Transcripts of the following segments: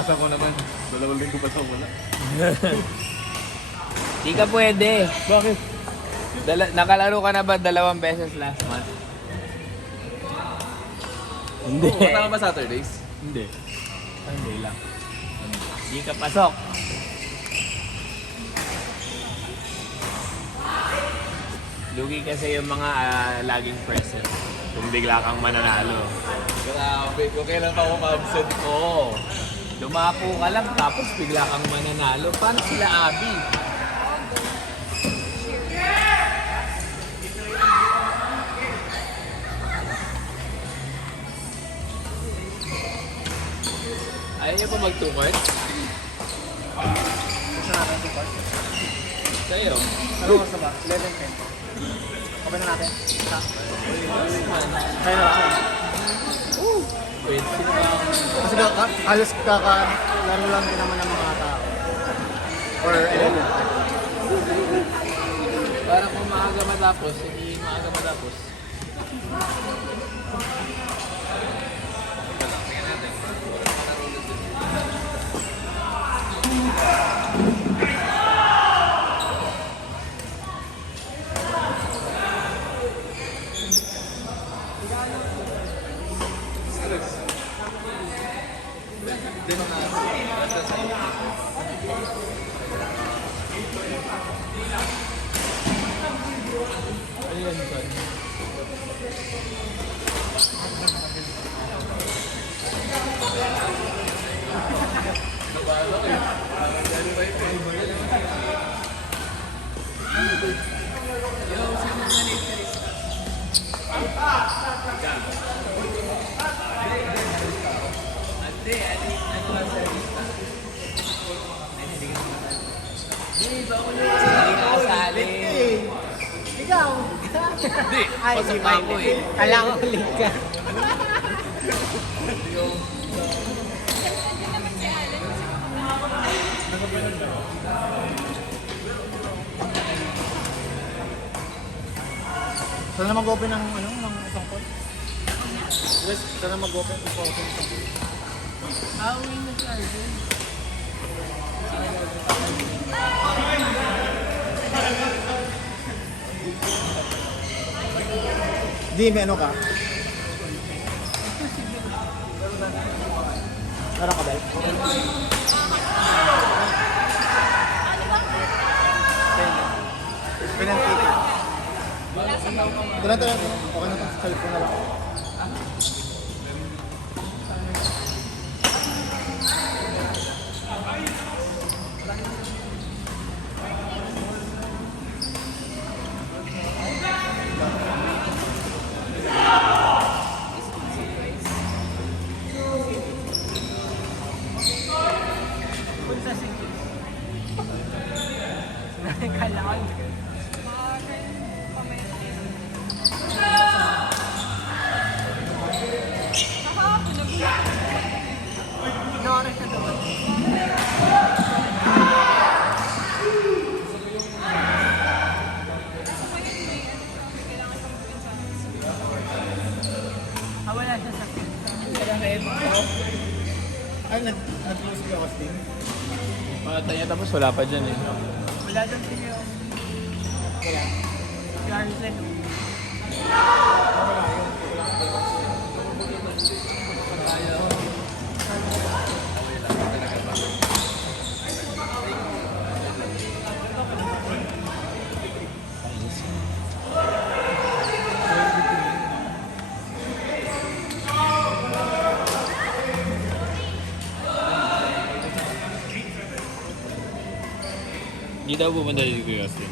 Naranasan ko naman. 2 linggo pa sa wala. Di ka pwede. Bakit? Nakalaro ka na ba 2 beses last month? Hindi. Oo, matama ba Saturdays? Hindi. Sunday lang. Di ka pasok. Lugi kasi yung mga laging present. Kung bigla kang mananalo. Grabe, kung kailan pa ako ma-absent ko. Lumapo ka lang tapos bigla kang mananalo. Paano sila Abby? Ayaw niyo pa mag-2-card? Gusto natin ito pa. Sa'yo. Ano gusto ba? 11-10. Kapag na natin? Ha? Kaya na lang. Wait, sino ba ang... Kasi halos laro lang din naman ng mga tao. Or 11. Para kung maaga matapos, hindi maaga matapos. Ayun, son. Hindi ka kasali. Ikaw! Hindi, Ay, pasok di na ba? ako eh. Kala ko ulit ka. Sana mag-open ng isang call? Yes, sana mag-open ng isang call. Hawin na siya. Di, may ano ka? Meron ka ba? Pinantiti. Ito na. Okay na to. Cellphone na lang. Wala siya sa Ay, nag-close ka, Austin? Pakita niya tapos wala pa dyan eh. wala doon siya. Wala. Garland. Hindi daw pumunta dito kay Austin.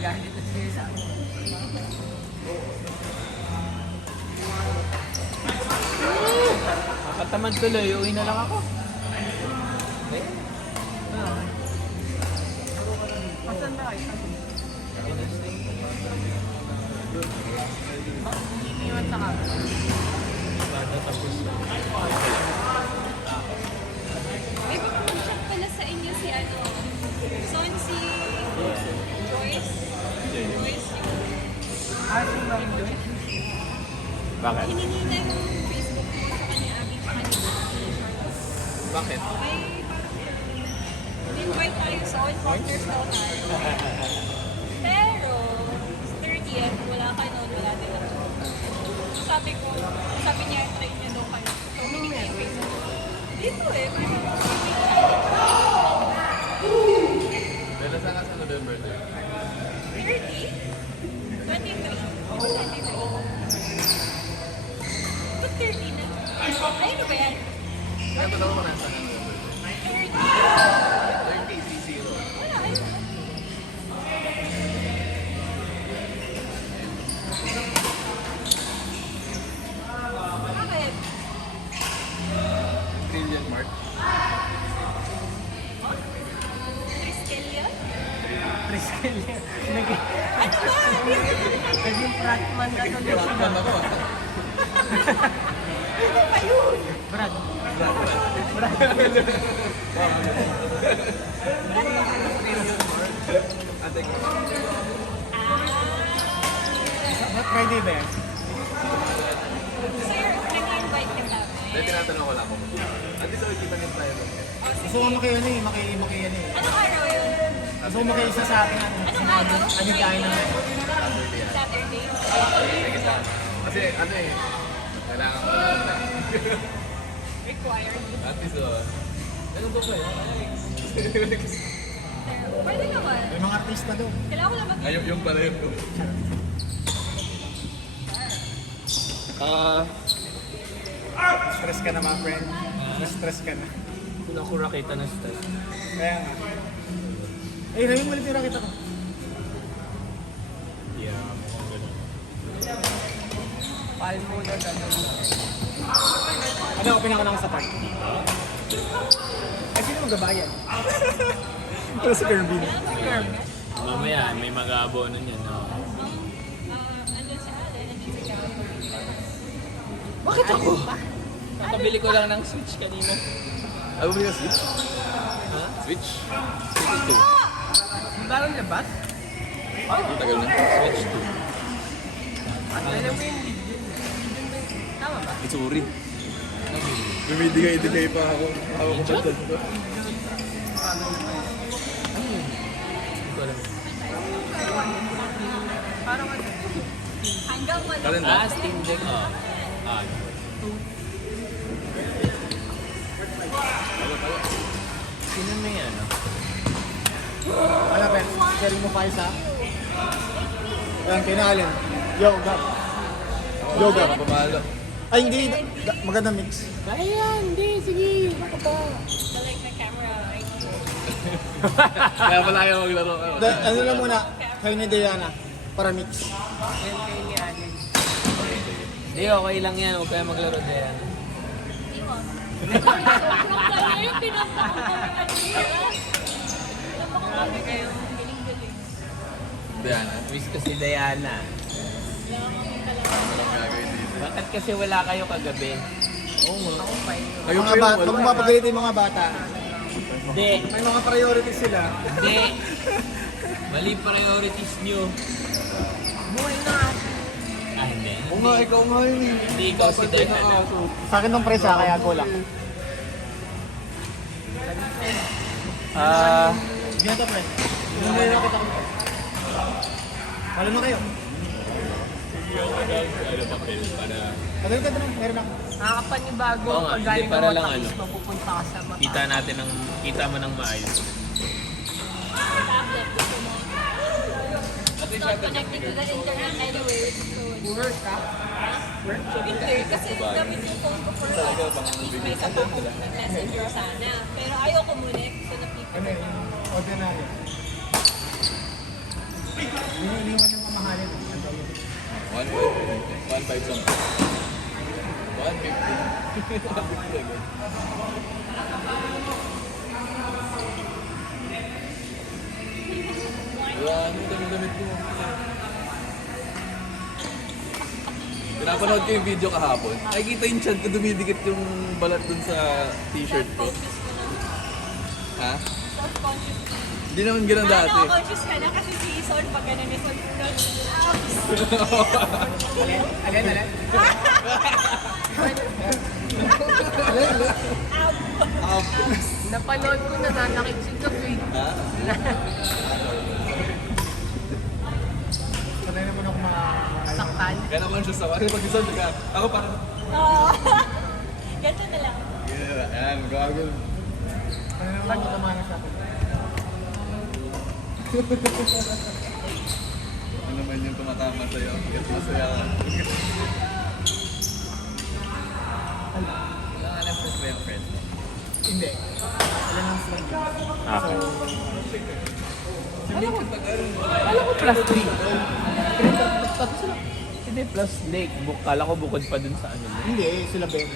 Gagalit na siya sa akin. Katamad tuloy, uwi na lang ako. Pasan ba kayo? Iniwan sa kami. May pag-chat pala sa inyo si ano, Ano ba yung doon? Bakit? Hiningi na yung Facebook ko sa kanya, Abby, sa kanya. Bakit? May invite tayo sa all partners daw tayo. Pero, 30th, wala ka noon, wala din ako. So sabi niya, try niya daw kayo. So, hiningi na yung Facebook ko. Dito eh, Pero saan ka sa November 30? 30? 23. 23. Ba't 30 na? Ay, ano ba yan? Kaya talaga ko nasa November 30. 30, 30. Wala, ayun. Bakit? Trillion Mark. Triskelia? Preskel yan. Naging Ano ba? naging frontman na to. Frontman ako ah. Brad. Ate ko. What Friday ba yan? Sir, nag-invite kita. Dahil tinatanong ko lang kung ate sa kita niyo tayo. Gusto ko maki ano eh, maki ano eh. Anong araw yun? Gusto ko maki isa sa akin ano. Anong araw? Ano tayo na. Saturday. Kasi ano eh, kailangan ko na. Required. At least ano ba kayo? Pwede naman. May mga artista doon. Kailangan ko lang mag- Ayun yung pala yun. Stress ka na mga friend. Na-stress ka na. Kung ako rakita na stress. Kaya nga. Ay, rin mo ulit yung rakita ko. Yeah, mukhang ganun. Palmo na gano'n. Ano ako pinakalang sa park? Ay, sino magabayan? Pero si Kervin. Mamaya, may mag-aabono niyan. No? Andun si Allen, andun si Gary. Bakit ako? Nakabili ko lang ng Switch kanina. Ano ba yung Switch? Ha? Switch? Switch 2. Parang labas? Ang tagal na. Switch 2. Alam mo yung video. Tama ba? Itsuri. Dumidigay-digay pa ako. Ako ko pa dito. Hindi ko alam. Parang ano? Hanggang wala. Kalenda? Steam Deck. Ah. Sino na yan? Ano, Ben? Sharing mo pa isa? Ayan, kay na Allen. Yo, Gab. Yo, Gab. Pamalo. Ay, hindi. Maganda mix. Kaya hindi. Sige. Baka pa. Balik na camera, right? Kaya pala ayaw maglaro. Ano lang muna, kayo ni Diana. Para mix. Yan kay ni Allen. Hindi, okay lang yan. Huwag kayo maglaro dyan. Iwan. Sobrang yung pinunta ko kami kanina. Napakakami kayo. Galing-galing. Diana. Miss ko si Diana. Wala kami talaga. Walang gagawin dito. Bakit kasi wala kayo kagabi? Oo nga. Yung mga bata, pag mapapagalit yung mga bata, Hindi. may mga priorities sila. Hindi. Mali priorities nyo. Buhay na ate. Ah, hindi. Oo nga, ikaw nga yun eh. Hindi ikaw si Diana. Sa akin nung presa, kaya go lang. Ganito, pre. Yung may nakita ko. Palo na kayo. Ano ba, Phil? Para Pagalit ka doon, meron ako. Nakakapanibago Oo nga, pag hindi, galing para ng lang Matakis, ano. mapupunta ka sa Matakis. kita natin ng kita mo ng maayos. Tablet gusto mo. It's not connected to the internet anyway. So, Work ka? hindi. Kasi gamit yung phone ko for us. At least may kasama ko nag-messenger sana. Pero ayaw connect. So, napipili. Ano yun? Order natin. Iniwan yung mamahalin. 1.5 something. 150. 150 agad. Wala, ano damit mo? Pinapanood ko yung video kahapon. Ay, kita yung chan ko dumidikit yung balat dun sa t-shirt ko. Self-conscious ko na. Ha? Self-conscious. Hindi naman ganun dati. Conscious ka na kasi si Son pag ganun ni Son. Ouch! Alin? Napanood ko na nanakit si Kapi. Sanay naman ako Saktan. Kaya naman siya sa akin. Pag-isang ka, ako parang, Oo. Ganito na lang. ayan, gago. Sanay naman ako tamana sa akin. Ano naman yung tumatama sa'yo? Get masaya ka. Wala ka lang sa friend. Hindi. Alam lang sila yun. Okay. Kala ko plus 3. Hindi, plus lake. Kala ko bukod pa dun sa ano. Hindi, sila Ben.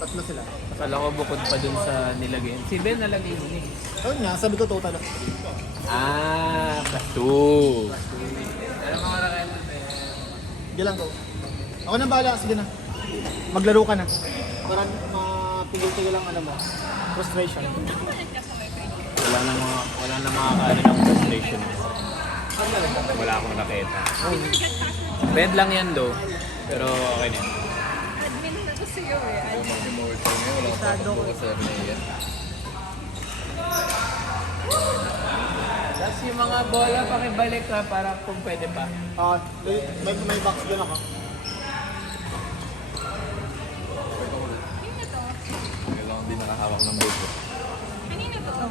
Tatlo sila. Kala ko bukod pa dun sa nilagay. Si Ben nalagay mo ni. Ayun nga, sabi ko total of 3. Ah, plus 2. Ano mga nakaya mo Sige lang ko. Ako nang bahala, sige na. Maglaro ka na. Para mapigil-tigil lang ano mo. Frustration. Wala na makakaano ng frustration. Wala akong nakita. Red lang yan do. Pero okay na. Admin na to sa'yo eh. Mag-remote ko ngayon, wala akong papabukas sa FNA. Tapos yung mga bola, pakibalik ka para kung pwede pa. May box din ako. Kanina to? Kailangan din nakahawak ng boat ko. Kanina to?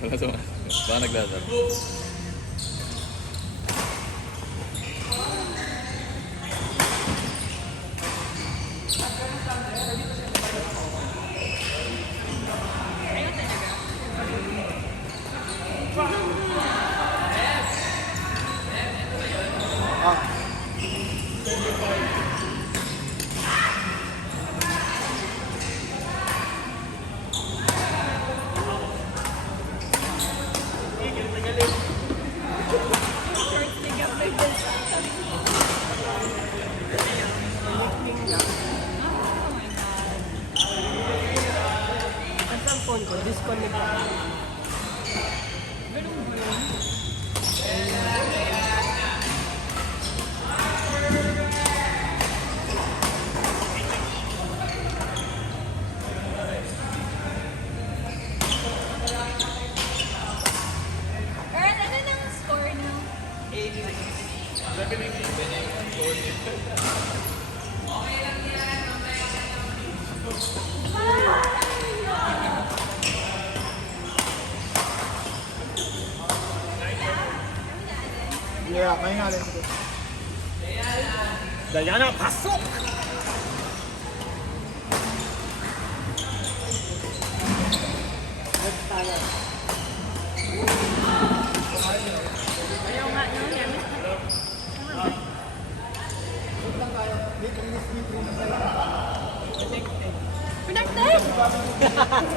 Wala sa mga. Baka naglasar. Ang phone ko, disconnect ako. Earl, ano nang score ng? Yeah, may nga rin. Diana, pasok! Ayaw nga no, Hermes. Connected?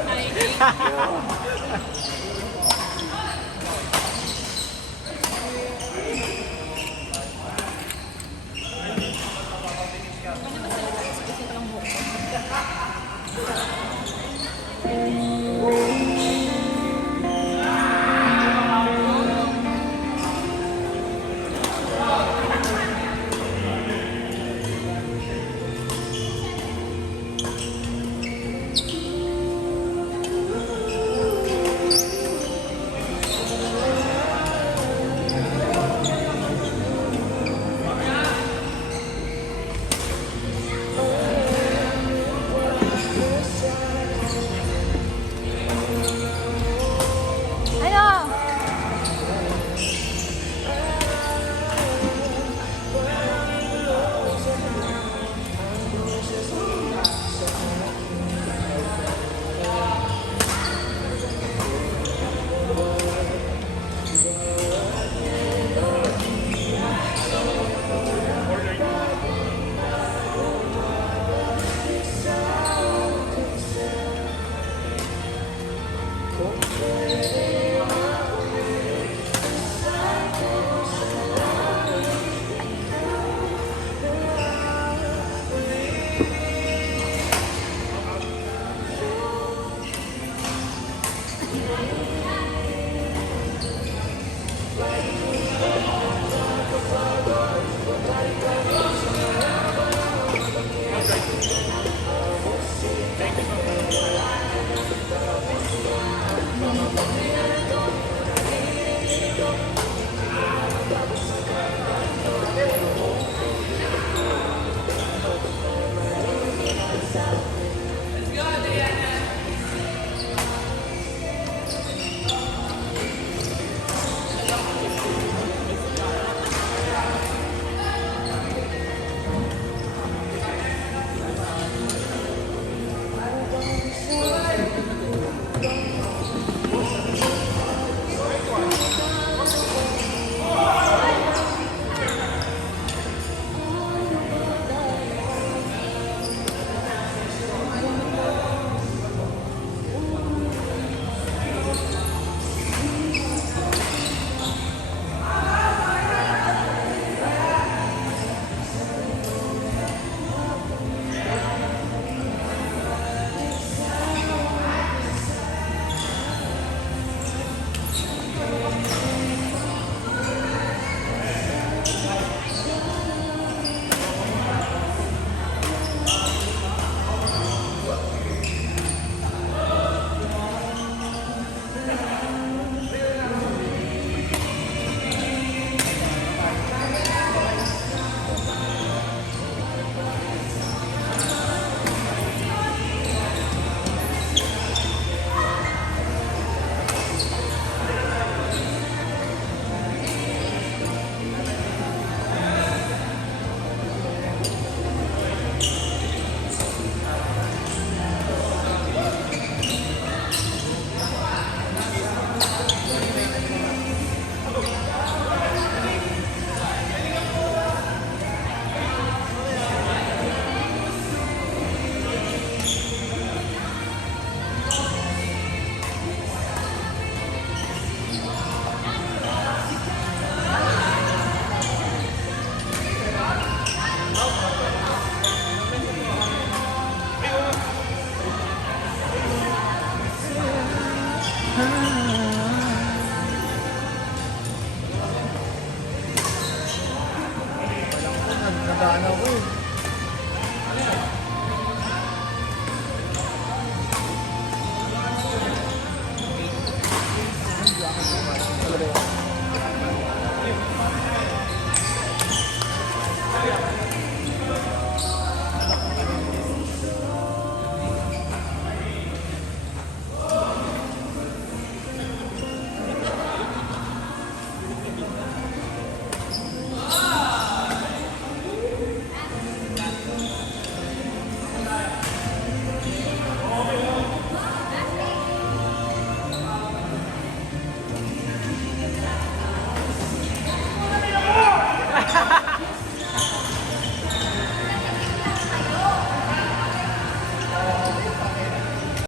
Gana ko eh.